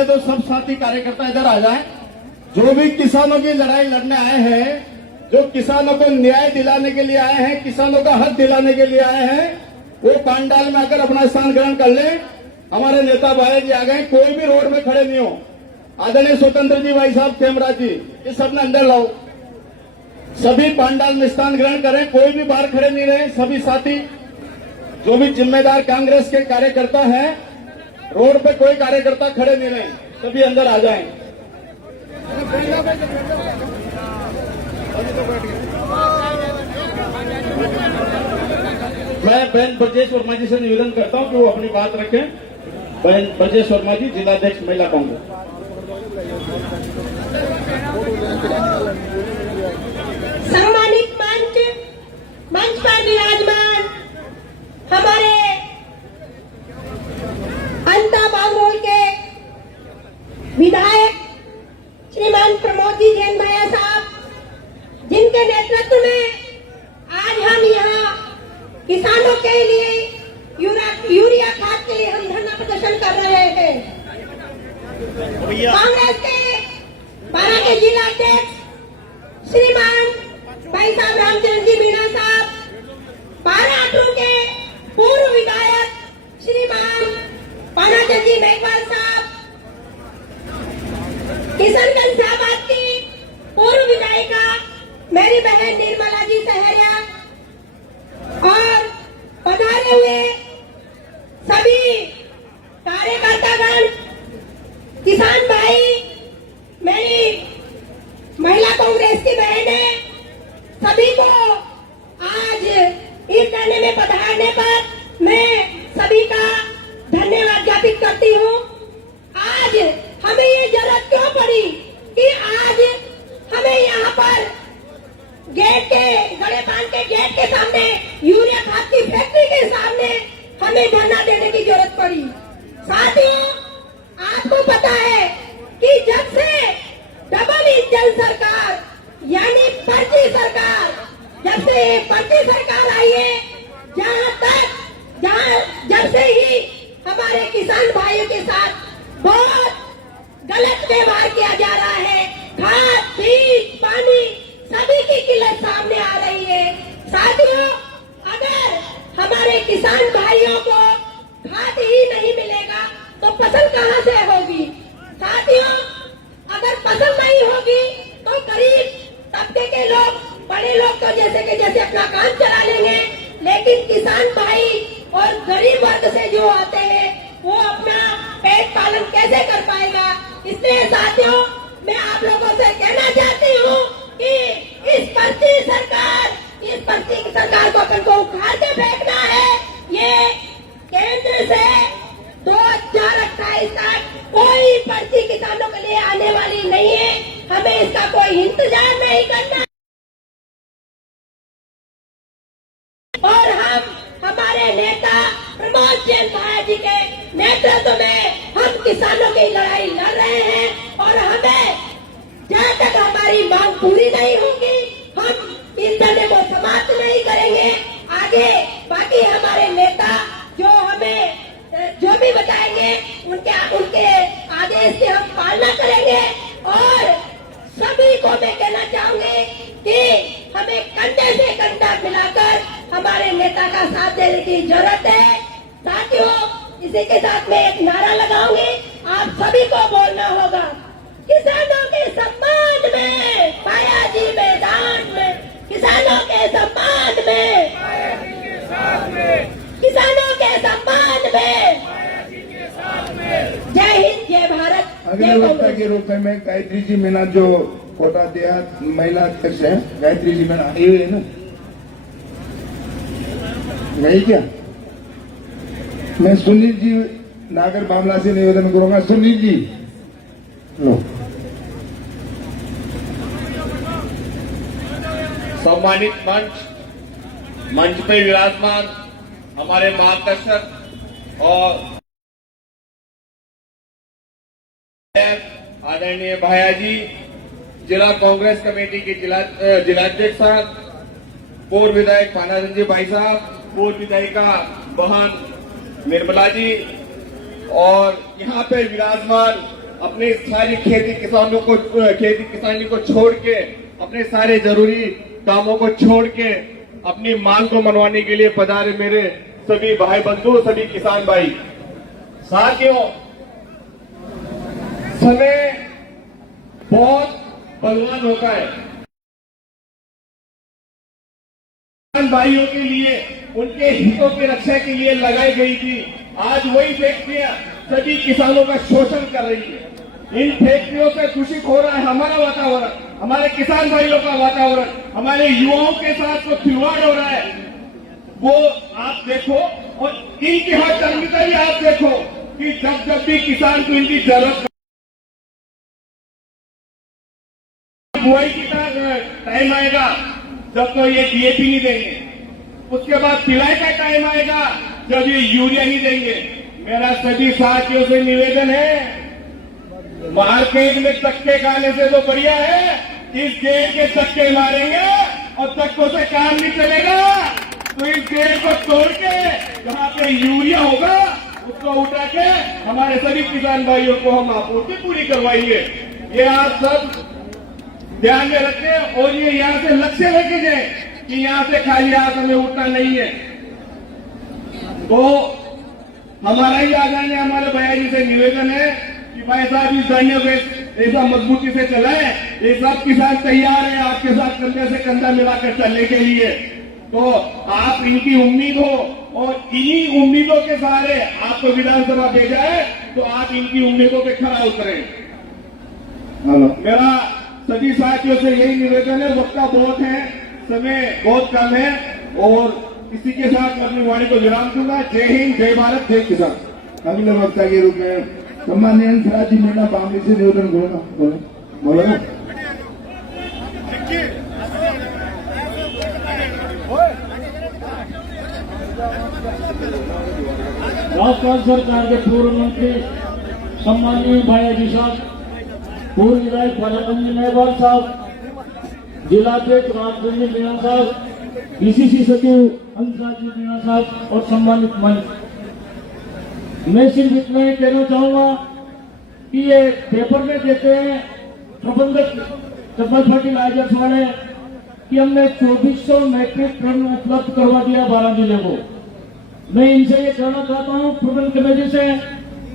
पहले तो सब साथी कार्यकर्ता इधर आ जाएं। जो भी किसानों की लड़ाई लड़ने आए हैं, जो किसानों को न्याय दिलाने के लिए आए हैं, किसानों का हक दिलाने के लिए आए हैं, वो पांडाल में आकर अपना स्थान ग्रहण कर ले। हमारे नेता भाई जी आ गए, कोई भी रोड में खड़े नहीं हो। आदरणीय स्वतंत्र जी, भाई साहब, खेमराज जी, ये सबने अंदर लाओ। सभी पांडाल में स्थान ग्रहण करें, कोई भी बाहर खड़े नहीं रहे। सभी साथी जो भी जिम्मेदार कांग्रेस के कार्यकर्ता हैं, रोड पे कोई कार्यकर्ता खड़े नहीं रहे, सभी अंदर आ जाएं। मैं बहन ब्रजेश वर्मा जी से निवेदन करता हूं कि वो अपनी बात रखें। बहन ब्रजेश वर्मा जी, जिलाध्यक्ष महिला कांग्रेस। सम्मानित मंच पर विराजमान हमारे अंता बांगोल के विधायक श्रीमान प्रमोद जी जैन भैया साहब, जिनके नेतृत्व में आज हम यहाँ किसानों के लिए यूरिया खाद के लिए हम धरना प्रदर्शन कर रहे हैं। कांग्रेस के 12 के जिला अध्यक्ष श्रीमान भाई साहब रामचंद्र जी मीणा साहब, 12 के पूर्व विधायक श्रीमान पानाचंद जी मेघवाल साहब, किशनगंज इलाहाबाद की पूर्व विधायिका मेरी बहन निर्मला जी सहरिया और पधारे हुए सभी कार्यकर्तागण, किसान भाई, मेरी महिला कांग्रेस की बहनें, सभी को आज इस धरने में पधारने पर मैं सभी का धन्यवाद ज्ञापित करती हूँ। आज हमें ये जरूरत क्यों पड़ी कि आज हमें यहाँ पर गेट के गड़े बांध के गेट के सामने, यूरिया खाद की फैक्ट्री के सामने हमें धरना देने की जरूरत पड़ी। साथियों, आपको पता है कि जब से डबल इंजन सरकार यानी फर्जी सरकार, जब से फर्जी सरकार आई है, जब से ही हमारे किसान भाइयों के साथ बहुत गलत व्यवहार किया जा रहा है। खाद, बीज, पानी सभी की किल्लत सामने आ रही है। साथियों, अगर हमारे किसान भाइयों को खाद ही नहीं मिलेगा तो फसल कहां से होगी? साथियों, अगर फसल नहीं होगी तो गरीब तबके के लोग, बड़े लोग तो जैसे अपना काम चला लेंगे, लेकिन किसान भाई और गरीब वर्ग से जो आते हैं वो अपना पेट पालन कैसे कर पाएगा? इसलिए साथियों, मैं आप लोगों से कहना चाहती हूँ कि इस फर्जी सरकार को अपन को उखाड़ के फेंकना है। ये केंद्र से 2028 तक कोई पर्ची किसानों के लिए आने वाली नहीं है। हमें इसका कोई इंतजार नहीं करना और हम हमारे नेता प्रमोद जैन भाई जी के नेतृत्व में हम किसानों की लड़ाई लड़ रहे हैं और हमें जहाँ तक हमारी मांग पूरी नहीं होगी, हम इस धरने को समाप्त नहीं करेंगे। आगे बाकी हमारे नेता जो हमें जो भी बताएंगे उनके आदेश की हम पालना करेंगे। और सभी को मैं कहना चाहूंगी कि हमें कंधे से कंधा मिलाकर हमारे नेता का साथ देने की जरूरत है। साथियों, इसी के साथ मैं एक नारा लगाऊंगी, आप सभी को बोलना होगा, किसानों के सम्मान में पाया जी मैदान में, किसानों के सम्मान में, किसानों के सम्मान में। जय हिंद, जय भारत। अगले वक्ता के रूप में गायत्री जी मीणा जो कोटा देहात महिला अध्यक्ष है, गायत्री जी मीणा आई हुई है ना, नहीं क्या? मैं सुनील जी नागर बामला से निवेदन करूंगा। सुनील जी लो। सम्मानित मंच पे विराजमान हमारे मार्गदर्शक और आदरणीय भैया जी, जिला कांग्रेस कमेटी के जिलाध्यक्ष साहब, पूर्व विधायक पानाचंद जी भाई साहब, पूर्व विधायिका बहन निर्मला जी और यहाँ पे विराजमान अपने सारी खेती किसानी को छोड़ के, अपने सारे जरूरी कामों को छोड़ के अपनी मांग को मनवाने के लिए पधारे मेरे सभी भाई बंधु, सभी किसान भाई साथियों। समय बहुत बलवान होता है। किसान भाइयों के लिए, उनके हितों की रक्षा के लिए लगाई गई थी। आज वही फैक्ट्रियां सभी किसानों का शोषण कर रही है। इन फैक्ट्रियों से दूषित हो रहा है हमारा वातावरण, हमारे किसान भाइयों का वातावरण, हमारे युवाओं के साथ जो खिलवाड़ हो रहा है वो आप देखो। और इनकी हर कर्मचारी आप देखो कि जब जब भी किसान को इनकी जरूरत, बुआई की टाइम आएगा जब तो ये डीएपी नहीं देंगे, उसके बाद पिलाई का टाइम आएगा जब ये यूरिया नहीं देंगे। मेरा सभी साथियों से निवेदन है, मार्केट में धक्के खाने से तो बढ़िया है इस गेट के धक्के मारेंगे और धक्कों से काम नहीं चलेगा। तो इस गेट को तोड़ के जहां पे यूरिया होगा उसको उठा के हमारे सभी किसान भाइयों को हम आपूर्ति पूरी करवाएंगे। ये आप सब ध्यान में रखें और ये यहां से लक्ष्य लेके जाए कि यहां से खाली हाथ हमें उठना नहीं है। तो हमारा ही आजाने हमारे भैया जी से निवेदन है कि भाई साहब इस धान्य को ऐसा मजबूती से चलाएं, ये सब किसान तैयार है आपके साथ कंधे से कंधा मिलाकर चलने के लिए। तो आप इनकी उम्मीद हो और इन्हीं उम्मीदों के सहारे आपको विधानसभा भेजा है, तो आप इनकी उम्मीदों पे खरा उतरें। मेरा सभी साथियों से यही निवेदन है, वक्त बहुत है, समय बहुत कम है और इसी के साथ मैं अपनी वाणी को विराम दूंगा। जय हिंद, जय भारत, जय किसान। अगले वक्ता के रूप में सम्माननीय हंसराज जी मीणा बामणी से निवेदन करूंगा। बोलो ना। राजस्थान सरकार के पूर्व मंत्री सम्माननीय भैया जी साहब, पूर्व विधायक फलाकंदी मेहबान साहब, जिलाध्यक्ष रामचंद्र मीणा साहब, डीसीसी सचिव हंसराज जी मीणा साहब और सम्मानित मंच, मैं सिर्फ इतना ही कहना चाहूंगा कि ये पेपर में देते हैं प्रबंधक चप्पल फर्टिलाइजर्स वाले कि हमने 2400 मैट्रिक टन उपलब्ध करवा दिया 12 जिले को। मैं इनसे ये कहना चाहता हूँ प्रबंध कमेटी से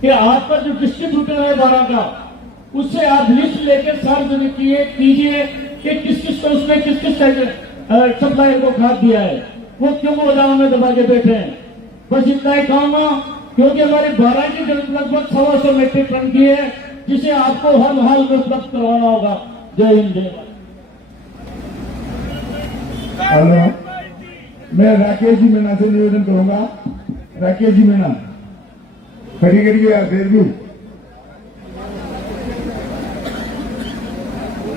कि आपका जो डिस्ट्रीब्यूटर है 12 का, उससे आप लिस्ट लेकर सार्वजनिक कीजिए कि किस किस को उसमें किस किस सप्लायर को खाद दिया है, वो क्यों गोदाम में दबा के बैठे हैं। बस इतना ही कहूंगा क्योंकि हमारे 12 की जरूरत लगभग 125 मैट्रिक टन की है, जिसे आपको हर हाल में उपलब्ध करवाना होगा। जय हिंद, जय भारत। हेलो, मैं राकेश जी मीणा से निवेदन करूंगा। राकेश जी मीणा खड़ी करिए यार, फिर भी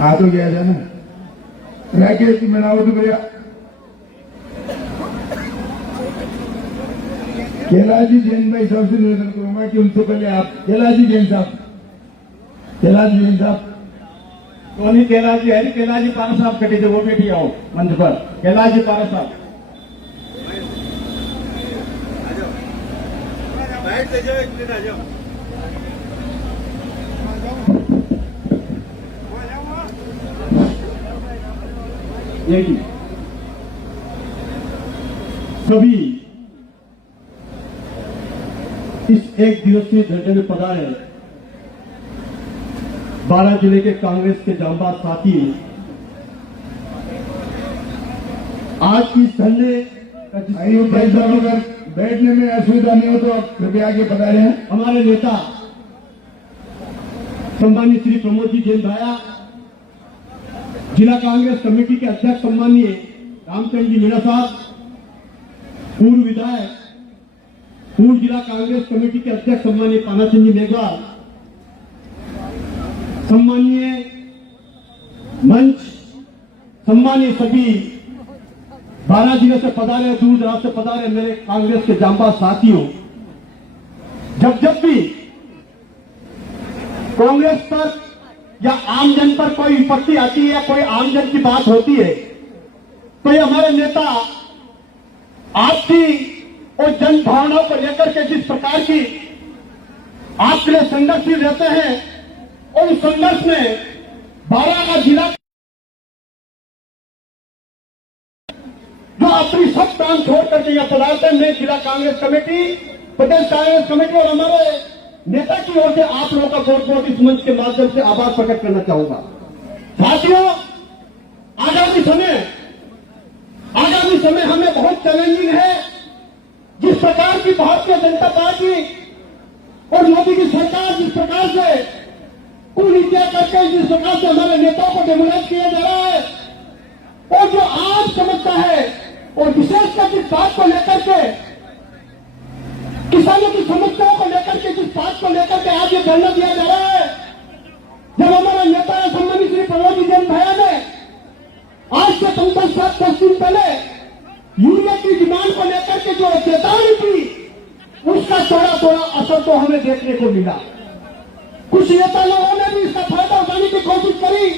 आ तो गया जाना। राकेश जी मीणा वो तो भैया कैलाश जैन भाई साहब से निवेदन करूंगा कि उनसे पहले आप कैलाश जैन साहब टोनी कैलाश जी है, कैलाश जी पारा साहब कटे थे, वो भी आओ मंच पर। कैलाश जी पारा साहब ये जी सभी इस एक दिवसीय धरने में पधारे 12 जिले के कांग्रेस के जांबाज साथी। आज की धरने आइए भाई साहब, अगर बैठने में असुविधा नहीं हो तो आप कृपया आगे पधारे हैं। हमारे नेता सम्मानित श्री प्रमोद जी जैन भाया, जिला कांग्रेस कमेटी के अध्यक्ष सम्मानीय रामचंद्र जी मीणा साहब, पूर्व विधायक, पूर्व जिला कांग्रेस कमेटी के अध्यक्ष सम्मानीय पानाचंद जी मेघवाल, सम्मानीय मंच, सम्मानीय सभी 12 जिले से पधारे, दूर दराज से पधारे मेरे कांग्रेस के जांबाज साथियों। जब जब भी कांग्रेस पर या आम जन पर कोई विपत्ति आती है या कोई आम जन की बात होती है, तो ये हमारे नेता आपकी और जन भावनाओं को लेकर के जिस प्रकार की आपके लिए संघर्षशील रहते हैं, और उस संघर्ष में 12 का जिला जो अपनी सब काम छोड़ करके यहाँ पधारते हैं, मैं जिला कांग्रेस कमेटी, प्रदेश कांग्रेस कमेटी और हमारे नेता की ओर से आप लोगों का बहुत बहुत इस मंच के माध्यम से आभार प्रकट करना चाहूंगा। साथियों, आगामी समय हमें बहुत चैलेंजिंग है। जिस प्रकार की भारतीय जनता पार्टी और मोदी की सरकार जिस प्रकार से कुनीतियां करके जिस प्रकार से हमारे नेताओं को डेमोलाइज किया जा रहा है, और जो आज समझता है और विशेषकर जिस बात को लेकर के किसानों की समस्याओं को लेकर के जिस बात को लेकर के आज ये धरना दिया जा रहा है, जब हमारा नेता सम्मानित श्री प्रमोद जैन भैया ने आज से 5-7 दिन पहले यूरिया की डिमांड को लेकर के जो चेतावनी थी, उसका थोड़ा असर तो हमें देखने को मिला। कुछ नेता लोगों ने भी इसका फायदा उठाने की कोशिश करी,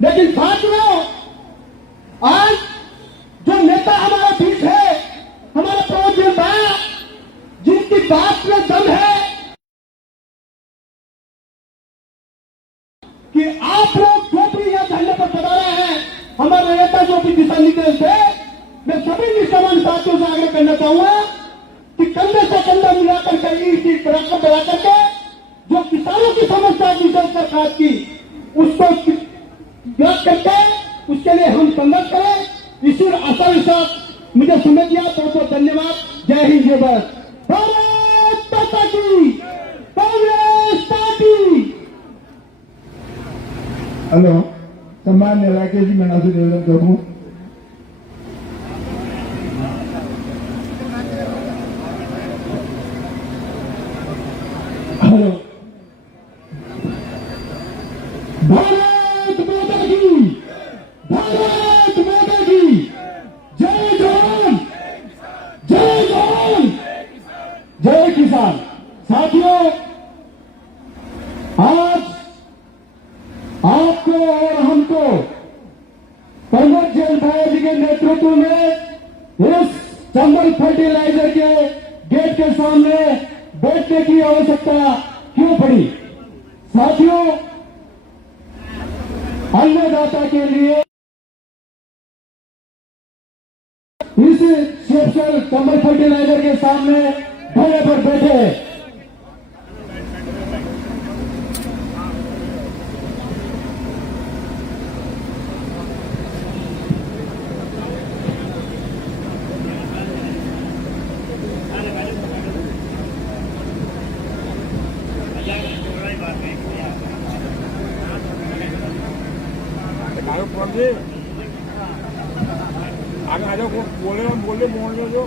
लेकिन साथियों, आज जो नेता हमारा बीच है, हमारा प्रमोद जैन भैया, जिनकी बात में दम है कि आप लोग जो भी यह धरने पर पधारे हैं, हमारे नेता जो भी दिशा निर्देश है, मैं सभी निष्ठावान साथियों से आग्रह करना चाहूंगा कि कंधे से कंधा मिलाकर के इस चीज बराबर बढ़ा करके जो किसानों की समस्या विशेष सरकार की उसको याद करके उसके लिए हम संघर्ष करें। इसी आशा के साथ मुझे समय दिया, बहुत बहुत धन्यवाद। जय हिंद, जय भारत। भारत माता की, कांग्रेस पार्टी। हेलो, सम्मान्य राकेश जी, मैं आपसे निवेदन करूं, हेलो, भारत माता की, भारत माता की, जय जवान, जय जवान, जय किसान। साथियों, आज आपको और हमको प्रमोद जैन भैया जी के नेतृत्व में इस चंबल फर्टिलाइजर के गेट के सामने बैठने की आवश्यकता क्यों पड़ी? साथियों, अन्नदाता के लिए इस स्पेशल चंबल फर्टिलाइजर के सामने धरने पर बैठे हैं। आगे आ जाओ, बोले मोड़ लो जो।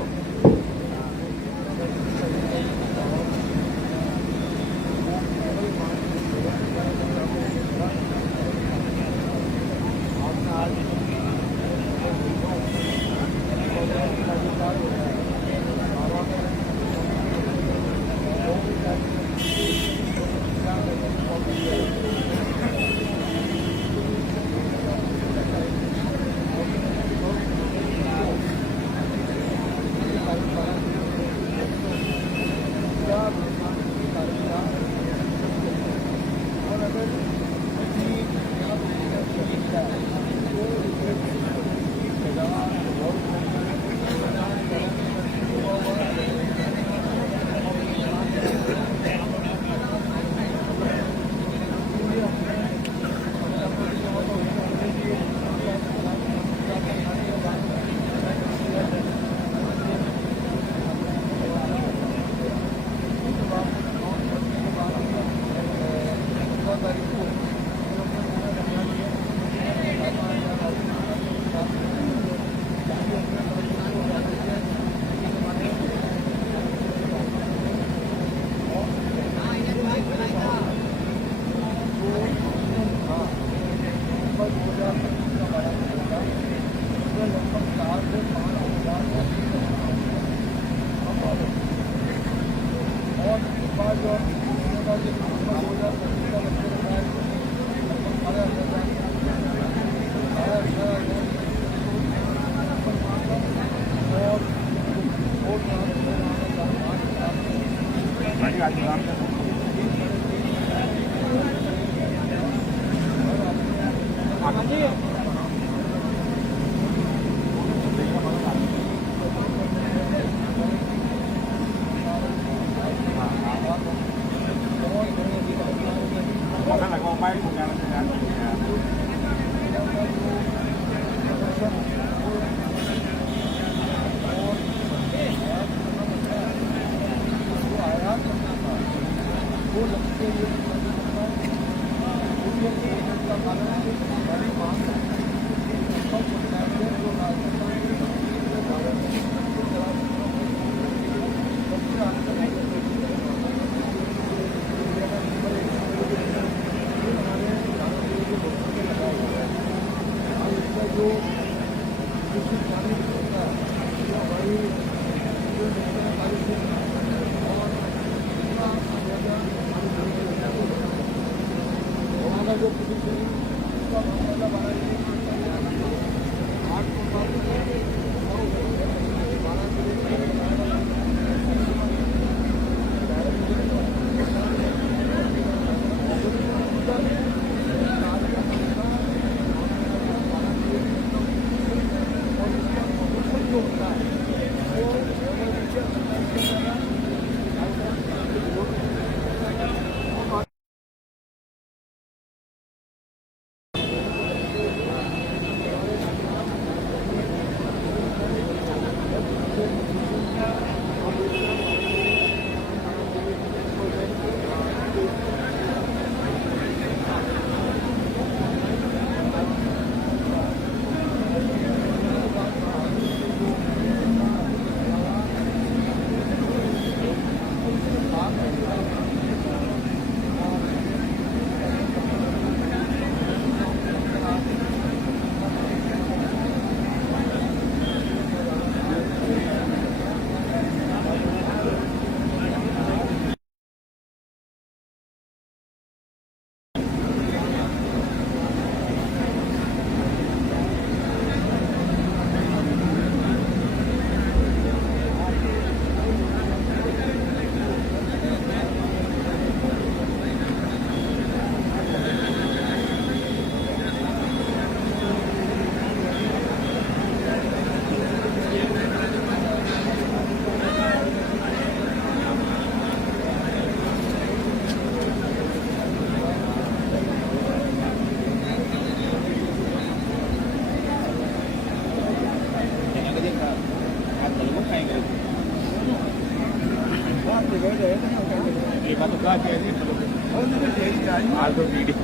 आज तो वीडियो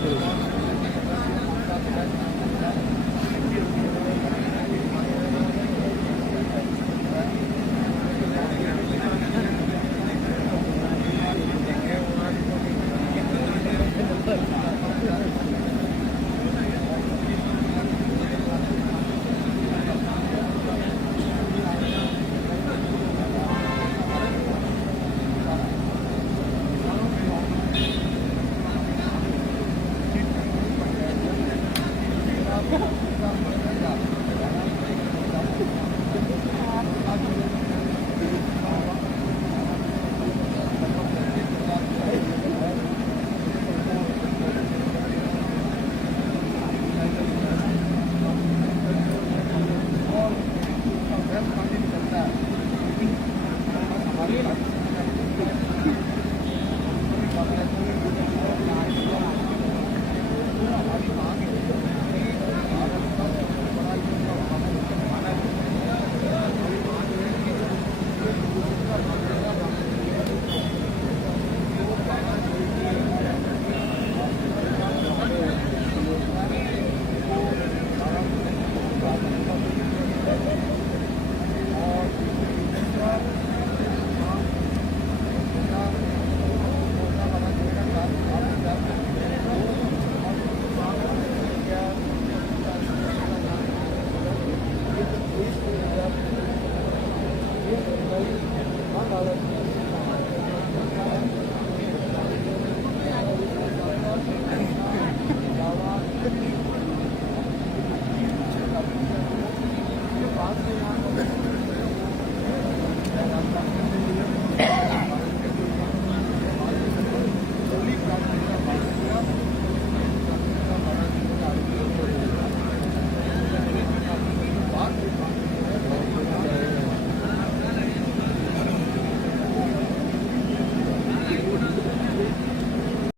Gracias.